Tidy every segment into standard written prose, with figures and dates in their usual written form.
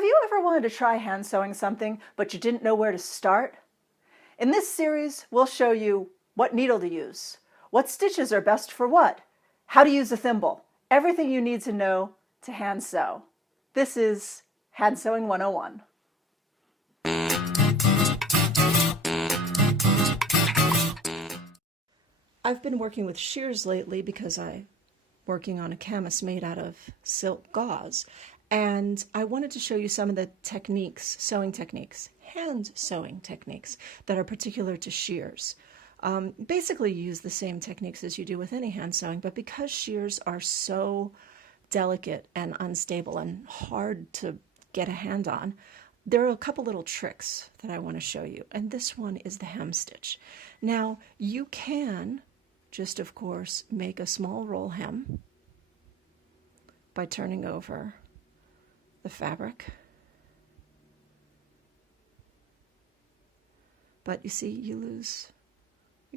Have you ever wanted to try hand sewing something, but you didn't know where to start? In this series, we'll show you what needle to use, what stitches are best for what, how to use a thimble, everything you need to know to hand sew. This is Handsewing 101. I've been working with shears lately because I'm working on a camas made out of silk gauze. And I wanted to show you some of the techniques, sewing techniques, hand sewing techniques that are particular to shears. Basically, you use the same techniques as you do with any hand sewing, but because shears are so delicate and unstable and hard to get a hand on, there are a couple little tricks that I want to show you. And this one is the hem stitch. Now, you can just, of course, make a small roll hem by turning over the fabric. But you see, you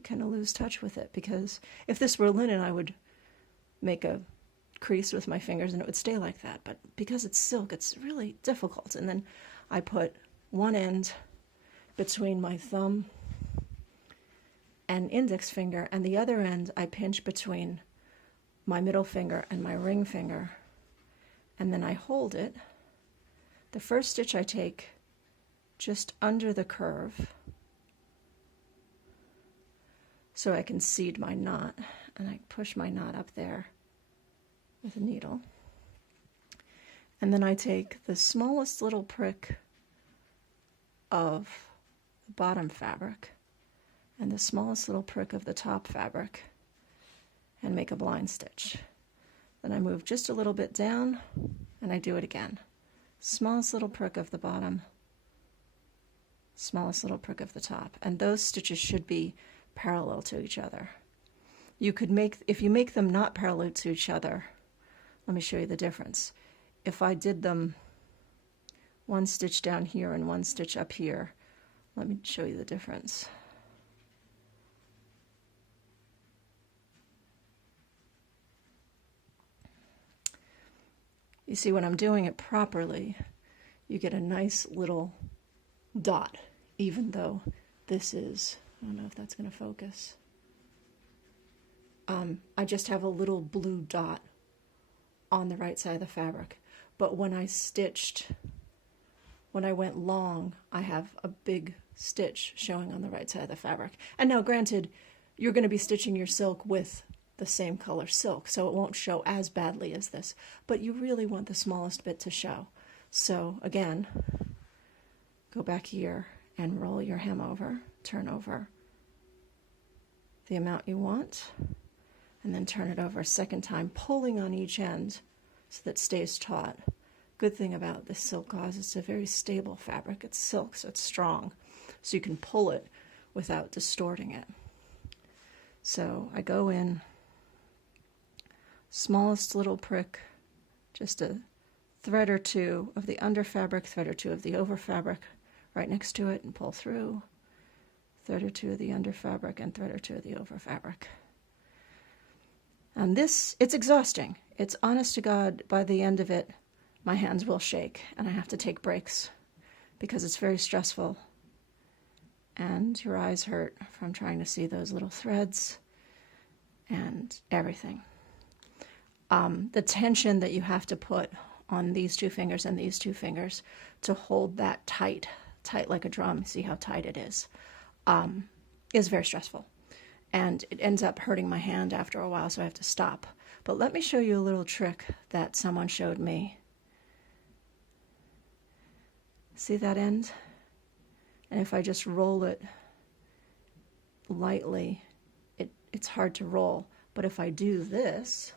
kind of lose touch with it, because if this were linen, I would make a crease with my fingers and it would stay like that. But because it's silk, it's really difficult. And then I put one end between my thumb and index finger, and the other end I pinch between my middle finger and my ring finger. And then I hold it. The first stitch I take just under the curve so I can seed my knot, and I push my knot up there with a needle. And then I take the smallest little prick of the bottom fabric and the smallest little prick of the top fabric and make a blind stitch. Then I move just a little bit down and I do it again. Smallest little prick of the bottom, smallest little prick of the top. And those stitches should be parallel to each other. You could if you make them not parallel to each other, let me show you the difference. If I did them one stitch down here and one stitch up here, let me show you the difference. You see, when I'm doing it properly, you get a nice little dot, even though this is, I don't know if that's going to focus. I just have a little blue dot on the right side of the fabric. But when I went long, I have a big stitch showing on the right side of the fabric. And now, granted, you're going to be stitching your silk with the same color silk, so it won't show as badly as this, but you really want the smallest bit to show. So again, go back here and roll your hem over, turn over the amount you want, and then turn it over a second time, pulling on each end so that it stays taut. Good thing about this silk gauze, it's a very stable fabric. It's silk, so it's strong, so you can pull it without distorting it. So I go in, smallest little prick, just a thread or two of the under fabric, thread or two of the over fabric right next to it, and pull through, thread or two of the under fabric and thread or two of the over fabric. And this, it's exhausting. It's honest to God, by the end of it, my hands will shake and I have to take breaks because it's very stressful and your eyes hurt from trying to see those little threads and everything. The tension that you have to put on these two fingers and these two fingers to hold that tight like a drum, see how tight it is very stressful. And it ends up hurting my hand after a while, so I have to stop. But let me show you a little trick that someone showed me. See that end? And if I just roll it lightly, it's hard to roll. But if I do this,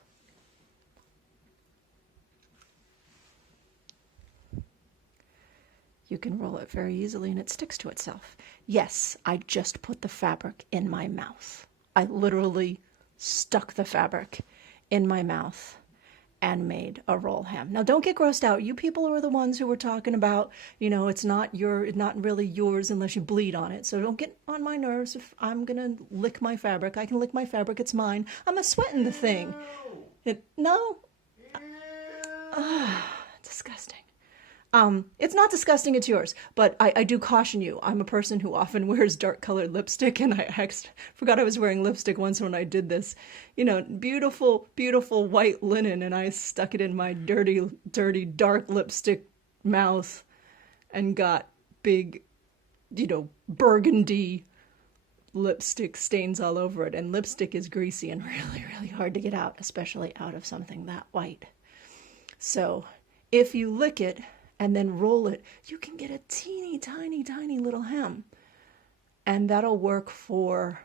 you can roll it very easily and it sticks to itself. Yes, I just put the fabric in my mouth. I literally stuck the fabric in my mouth and made a roll hem. Now don't get grossed out. You people are the ones who were talking about, it's not really yours unless you bleed on it. So don't get on my nerves if I'm gonna lick my fabric. I can lick my fabric, it's mine. I'm a sweating the thing. No? Disgusting. It's not disgusting, it's yours, but I do caution you. I'm a person who often wears dark colored lipstick, and I forgot I was wearing lipstick once when I did this. You know, beautiful, beautiful white linen, and I stuck it in my dirty, dirty, dark lipstick mouth and got big, burgundy lipstick stains all over it. And lipstick is greasy and really, really hard to get out, especially out of something that white. So if you lick it and then roll it, you can get a teeny tiny, tiny little hem. And that'll work for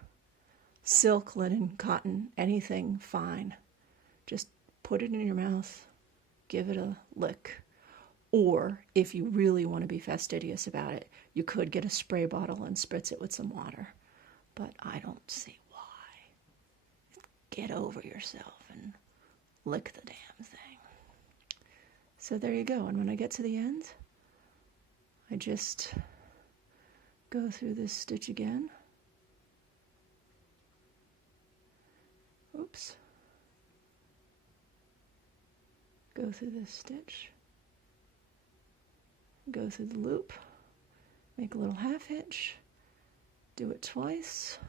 silk, linen, cotton, anything fine. Just put it in your mouth, give it a lick. Or if you really want to be fastidious about it, you could get a spray bottle and spritz it with some water. But I don't see why. Get over yourself and lick the damn thing. So there you go. And when I get to the end, I just go through this stitch again. Oops. Go through this stitch. Go through the loop. Make a little half hitch. Do it twice.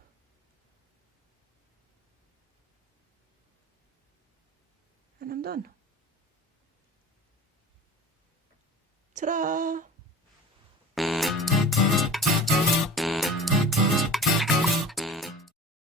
And I'm done. Ta-da!